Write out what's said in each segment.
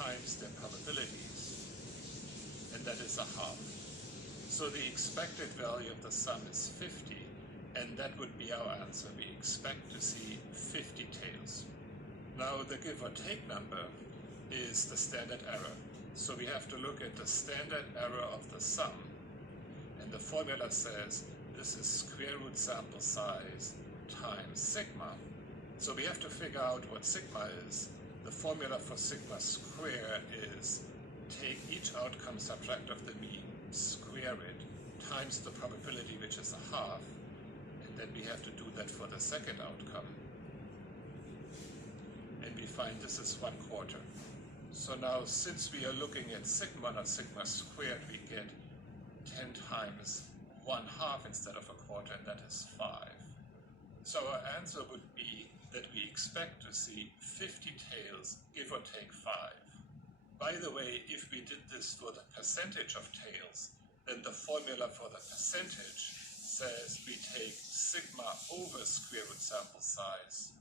times their probabilities, and that is a half. So the expected value of the sum is 50, and that would be our answer. We expect to see 50 tails. Now the give or take number is the standard error. So we have to look at the standard error of the sum, and the formula says this is square root sample size times sigma. So we have to figure out what sigma is. The formula for sigma square is take each outcome, subtract of the mean, square it, times the probability, which is a half, and then we have to do that for the second outcome. And we find this is 1/4. So now, since we are looking at sigma, not sigma squared, we get 10 times 1/2 instead of 1/4, and that is 5. So our answer would be that we expect to see 50 tails, give or take 5. By the way, if we did this for the percentage of tails, then the formula for the percentage says we take sigma over square root sample size,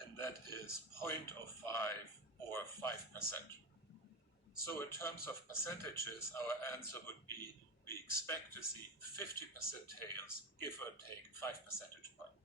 and that is 0.05 or 5%. So in terms of percentages, our answer would be we expect to see 50% tails, give or take 5 percentage points.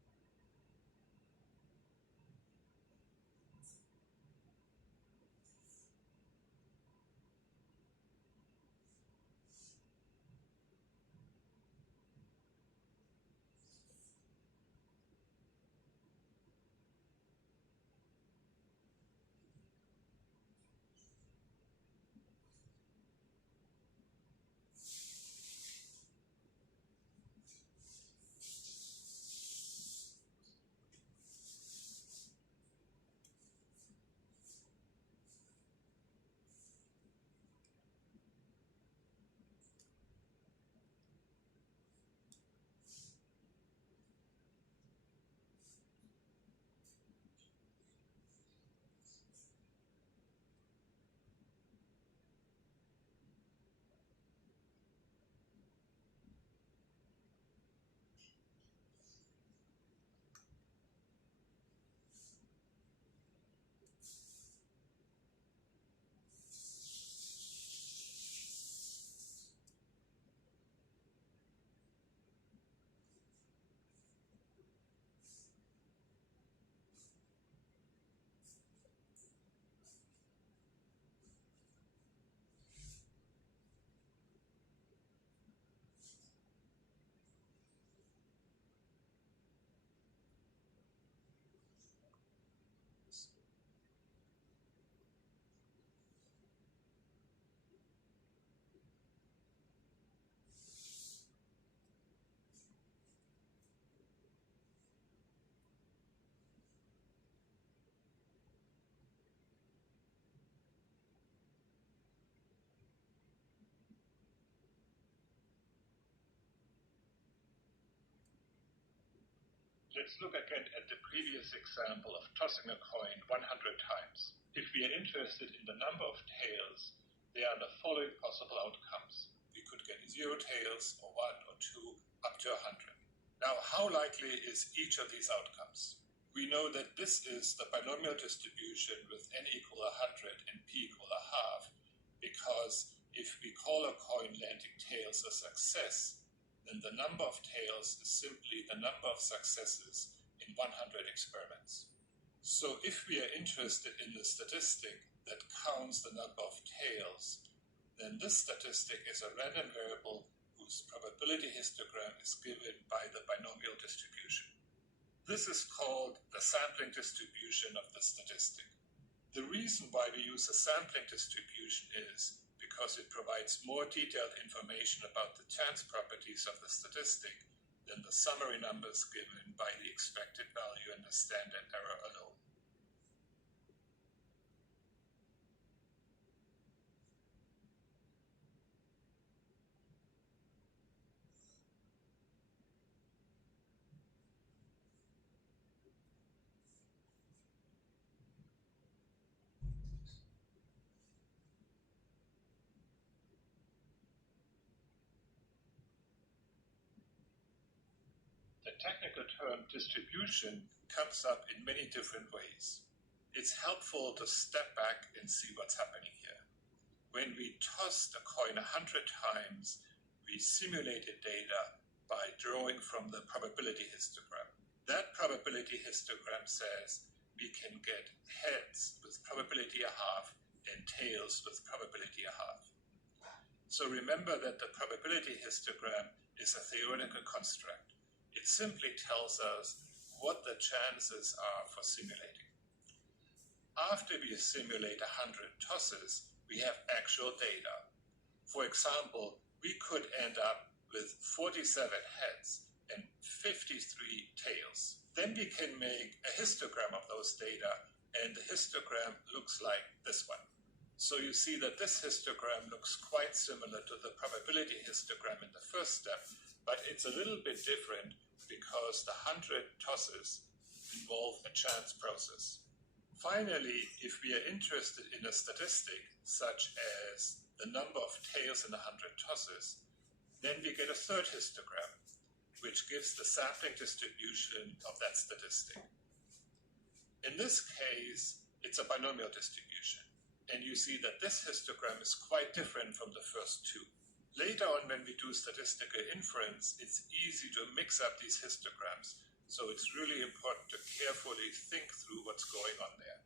Let's look again at the previous example of tossing a coin 100 times. If we are interested in the number of tails, there are the following possible outcomes. We could get 0 tails, or 1 or 2, up to 100. Now, how likely is each of these outcomes? We know that this is the binomial distribution with n equal 100 and p equal 1/2, because if we call a coin landing tails a success, then the number of tails is simply the number of successes in 100 experiments. So if we are interested in the statistic that counts the number of tails, then this statistic is a random variable whose probability histogram is given by the binomial distribution. This is called the sampling distribution of the statistic. The reason why we use a sampling distribution is because it provides more detailed information about the chance properties of the statistic than the summary numbers given by the expected value and the standard error alone. The technical term distribution comes up in many different ways. it's helpful to step back and see what's happening here. When we tossed a coin 100 times, we simulated data by drawing from the probability histogram. That probability histogram says we can get heads with probability a half and tails with probability a half. So remember that the probability histogram is a theoretical construct. It simply tells us what the chances are for simulating. After we simulate 100 tosses, we have actual data. For example, we could end up with 47 heads and 53 tails. Then we can make a histogram of those data, and the histogram looks like this one. So you see that this histogram looks quite similar to the probability histogram in the first step, but it's a little bit different because the 100 tosses involve a chance process. Finally, if we are interested in a statistic, such as the number of tails in 100 tosses, then we get a third histogram, which gives the sampling distribution of that statistic. In this case, it's a binomial distribution, and you see that this histogram is quite different from the first two. Later on, when we do statistical inference, it's easy to mix up these histograms, so it's really important to carefully think through what's going on there.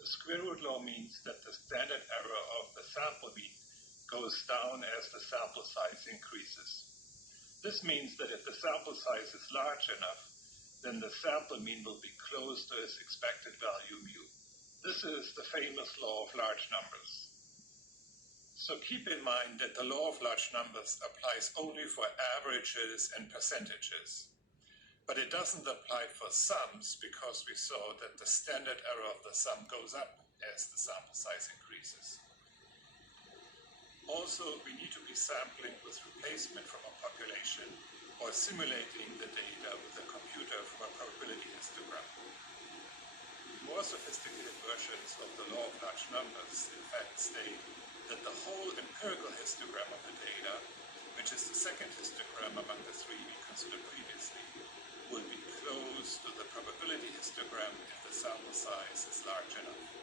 The square root law means that the standard error of the sample mean goes down as the sample size increases. This means that if the sample size is large enough, then the sample mean will be close to its expected value mu. This is the famous law of large numbers. So keep in mind that the law of large numbers applies only for averages and percentages. But it doesn't apply for sums because we saw that the standard error of the sum goes up as the sample size increases. Also, we need to be sampling with replacement from a population or simulating the data with a computer from a probability histogram. More sophisticated versions of the law of large numbers in fact state that the whole empirical histogram of the data, which is the second histogram among the three we considered previously, will be close to the probability histogram if the sample size is large enough.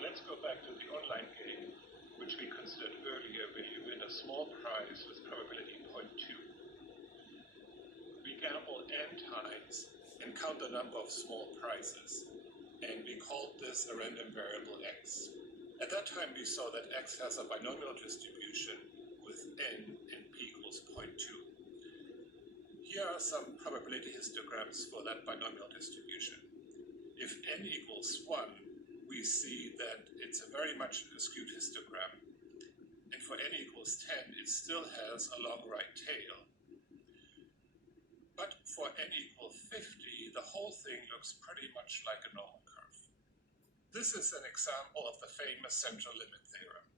Now let's go back to the online game, which we considered earlier, where you win a small prize with probability 0.2. We gamble n times and count the number of small prizes, and we called this a random variable x. At that time, we saw that x has a binomial distribution with n and p equals 0.2. Here are some probability histograms for that binomial distribution. If n equals 1, we see that it's a very much skewed histogram. And for n equals 10, it still has a long right tail. But for n equals 50, looks pretty much like a normal curve. This is an example of the famous central limit theorem.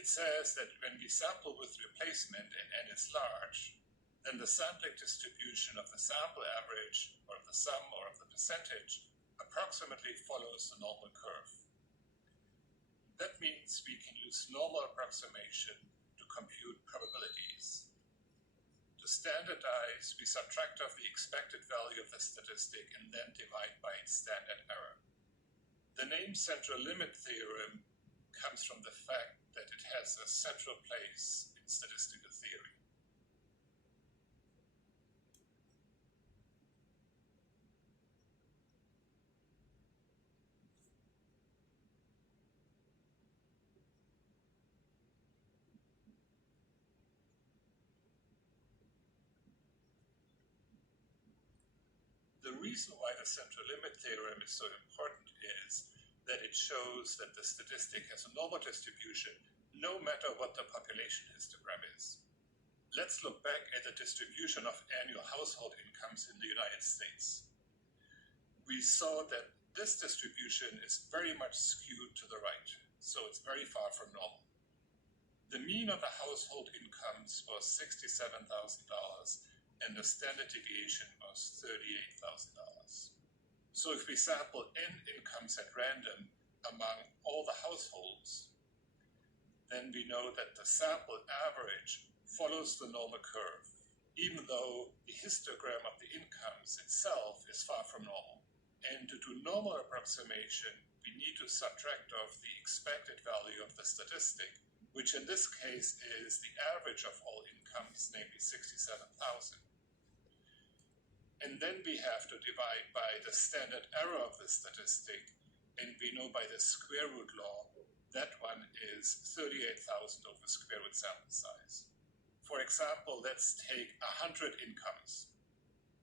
It says that when we sample with replacement and n is large, then the sampling distribution of the sample average, or of the sum, or of the percentage, approximately follows the normal curve. That means we can use normal approximation to compute probabilities. To standardize, we subtract off the expected value of the statistic and then divide by its standard error. The name central limit theorem comes from the fact that it has a central place in statistical theory. The reason why the central limit theorem is so important is that it shows that the statistic has a normal distribution no matter what the population histogram is. Let's look back at the distribution of annual household incomes in the United States. We saw that this distribution is very much skewed to the right, so it's very far from normal. The mean of the household incomes was $67,000 and the standard deviation was $38,000. So if we sample n incomes at random among all the households, then we know that the sample average follows the normal curve, even though the histogram of the incomes itself is far from normal. And to do normal approximation, we need to subtract off the expected value of the statistic, which in this case is the average of all incomes, namely 67,000. And then we have to divide by the standard error of the statistic, and we know by the square root law that one is 38,000 over square root sample size. For example, let's take 100 incomes.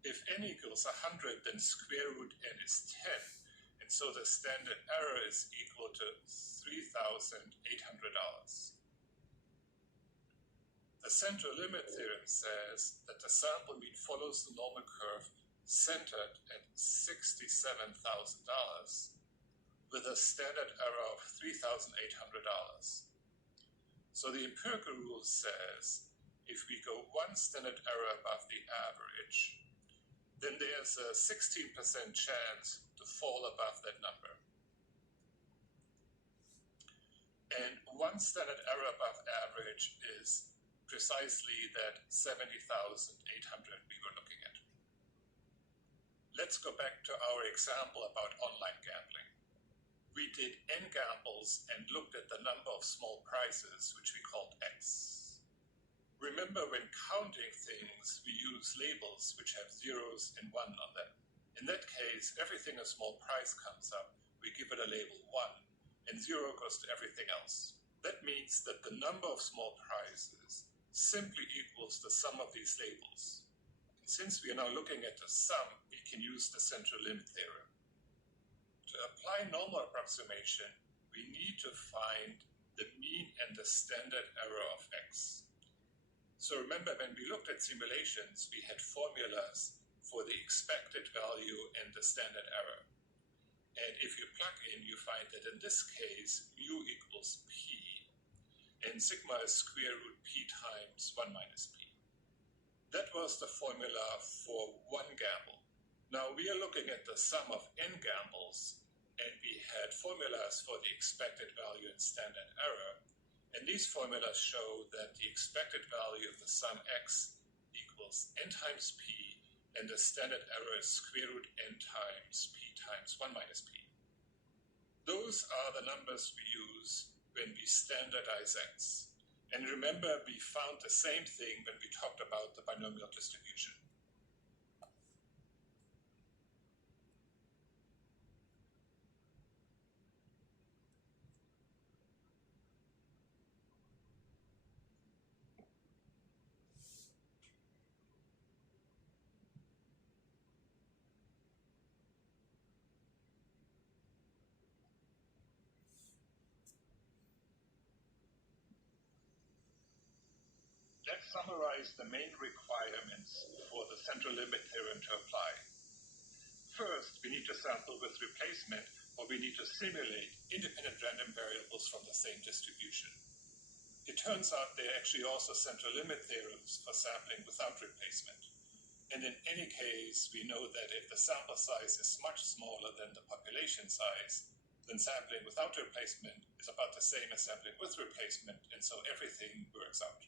If n equals 100, then square root n is 10, and so the standard error is equal to $3,800. The central limit theorem says that the sample mean follows the normal curve centered at $67,000 with a standard error of $3,800. So the empirical rule says if we go one standard error above the average, then there's a 16% chance to fall above that number. And one standard error above average is precisely that 70,800 we were looking at. Let's go back to our example about online gambling. We did n gambles and looked at the number of small prizes, which we called x. Remember, when counting things, we use labels which have zeros and 1 on them. In that case, everything a small prize comes up, we give it a label 1, and 0 goes to everything else. That means that the number of small prizes simply equals the sum of these labels. And since we are now looking at the sum, we can use the central limit theorem. To apply normal approximation, we need to find the mean and the standard error of x. So remember, when we looked at simulations, we had formulas for the expected value and the standard error. And if you plug in, you find that in this case, mu equals p, and sigma is square root p times 1 minus p. That was the formula for one gamble. Now we are looking at the sum of n gambles, and we had formulas for the expected value and standard error. And these formulas show that the expected value of the sum x equals n times p, and the standard error is square root n times p times 1 minus p. Those are the numbers we use when we standardize x. And remember, we found the same thing when we talked about the binomial distribution. Let's summarize the main requirements for the central limit theorem to apply. First, we we need to sample with replacement, or we need to simulate independent random variables from the same distribution. It turns out there are actually also central limit theorems for sampling without replacement. And in any case, we know that if the sample size is much smaller than the population size, then sampling without replacement is about the same as sampling with replacement, and so everything works out.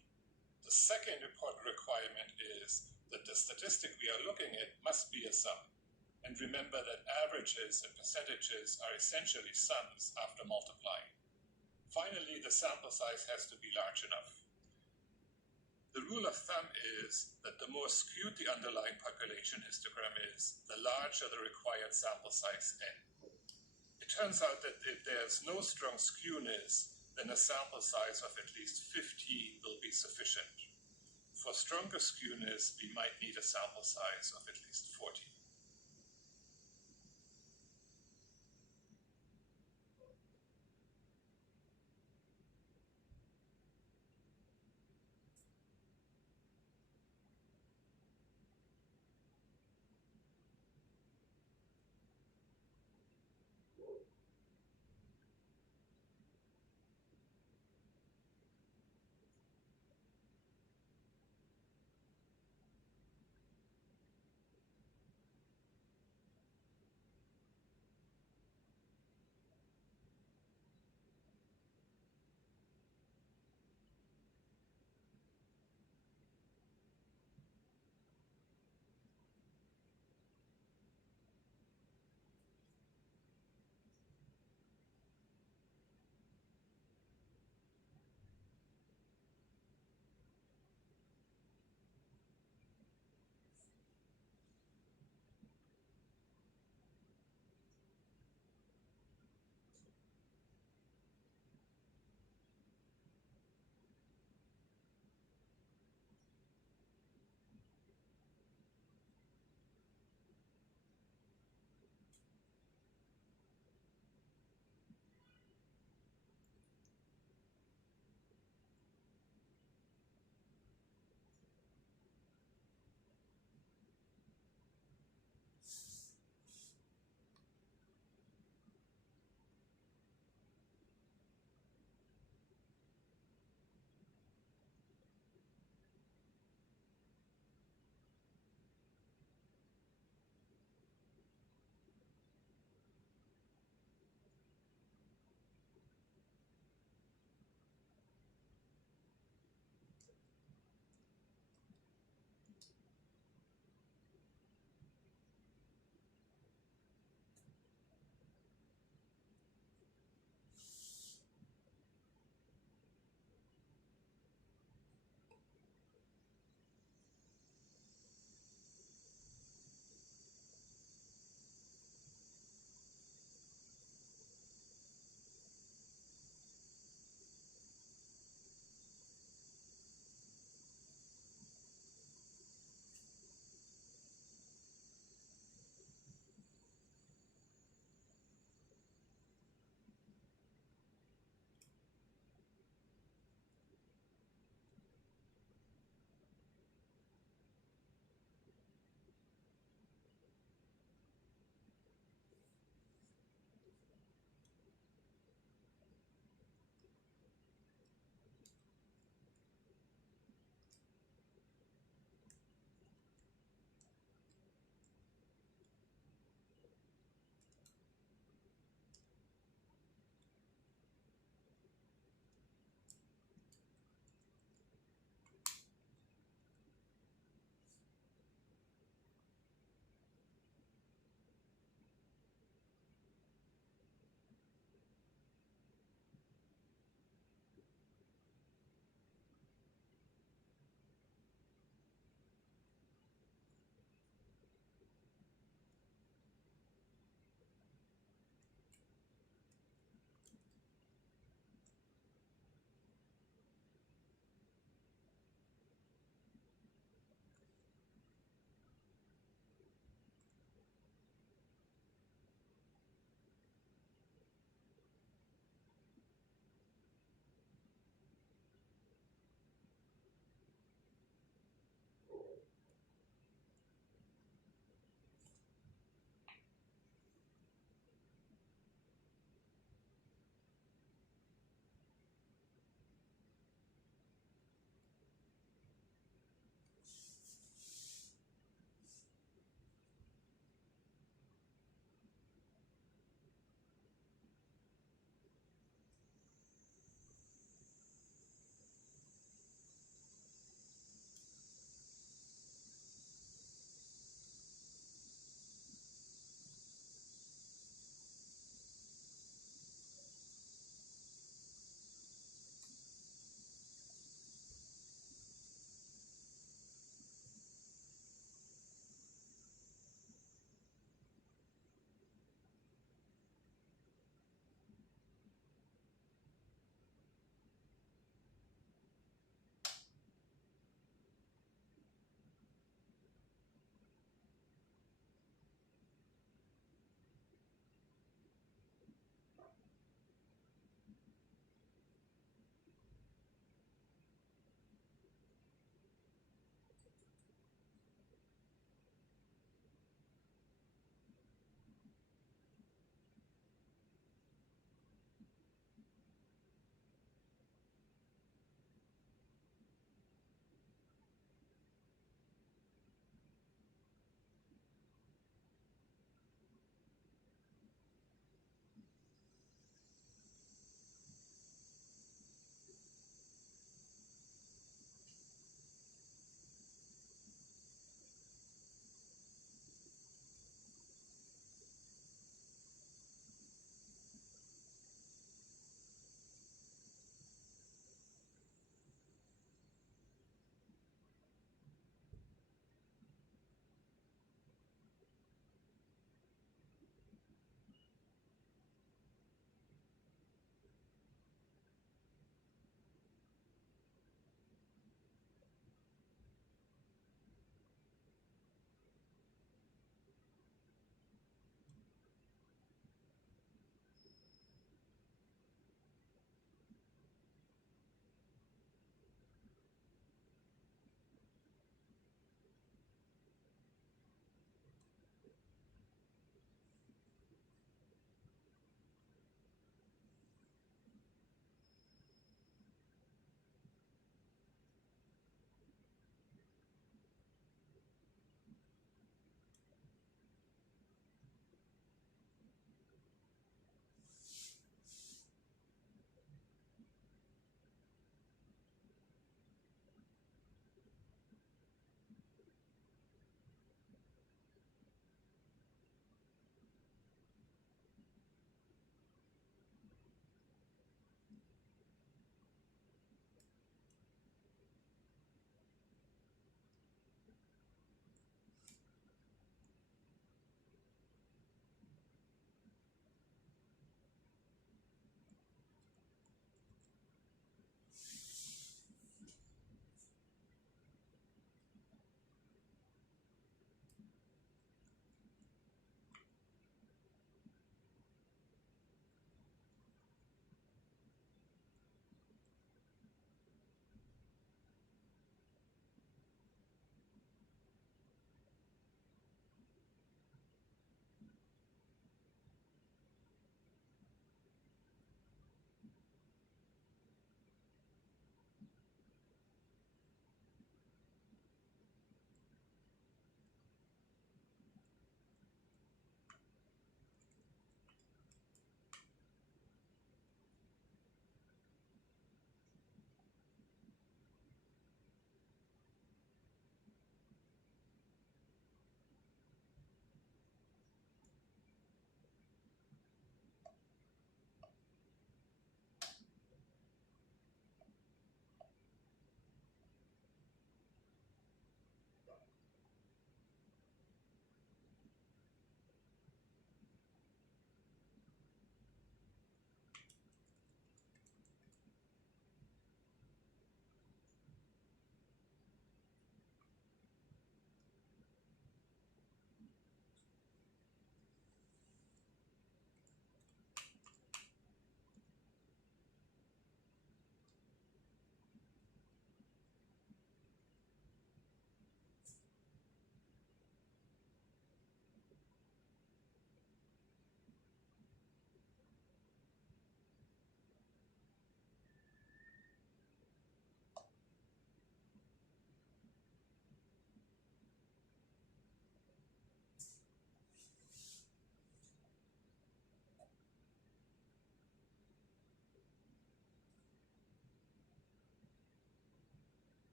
The second important requirement is that the statistic we are looking at must be a sum. And remember that averages and percentages are essentially sums after multiplying. Finally, the sample size has to be large enough. The rule of thumb is that the more skewed the underlying population histogram is, the larger the required sample size n. It turns out that if there's no strong skewness, then a sample size of at least 50 will be sufficient. For stronger skewness, we might need a sample size of at least 40.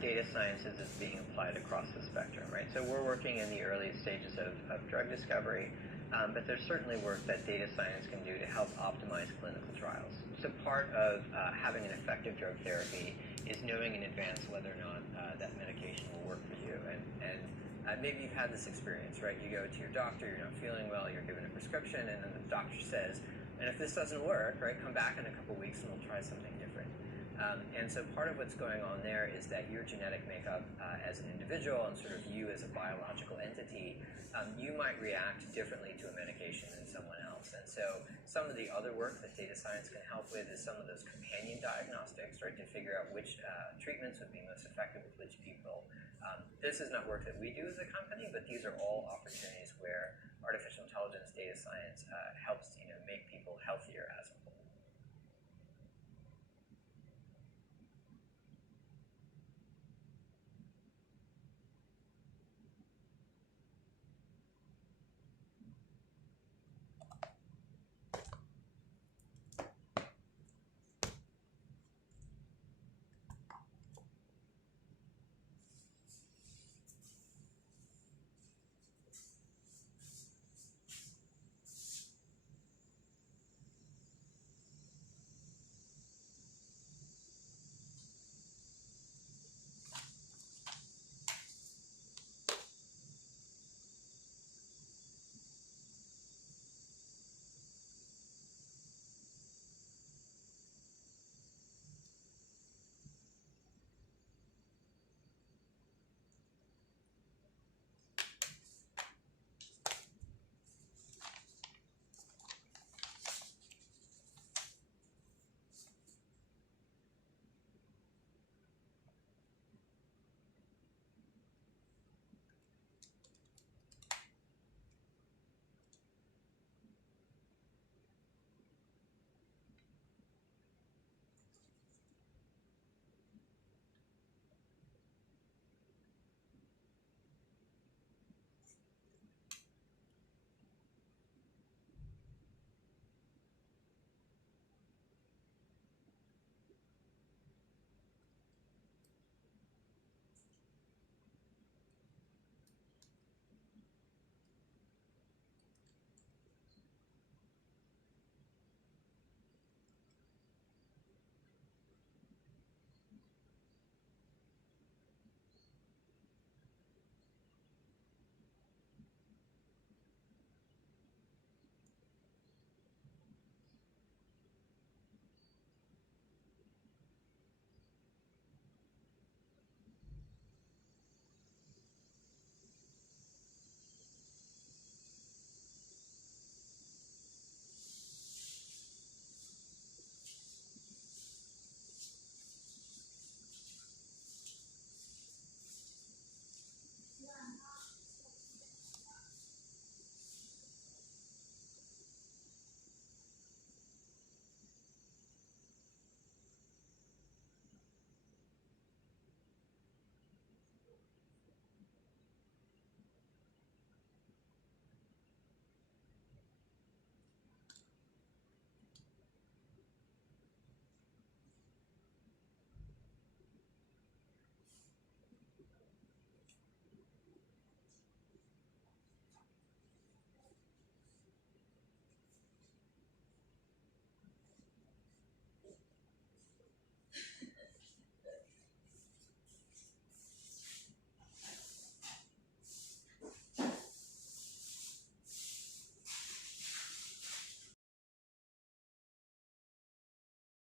data sciences is being applied across the spectrum, right? So we're working in the early stages of drug discovery, but there's certainly work that data science can do to help optimize clinical trials. So part of having an effective drug therapy is knowing in advance whether or not that medication will work for you. And maybe you've had this experience, right? You go to your doctor, you're not feeling well, you're given a prescription, and then the doctor says, and if this doesn't work, right, come back in a couple weeks and we'll try something different. And so part of what's going on there is that your genetic makeup as an individual and sort of you as a biological entity, you might react differently to a medication than someone else. And so some of the other work that data science can help with is some of those companion diagnostics, right, to figure out which treatments would be most effective with which people. This is not work that we do as a company, but these are all opportunities where artificial intelligence data science helps make people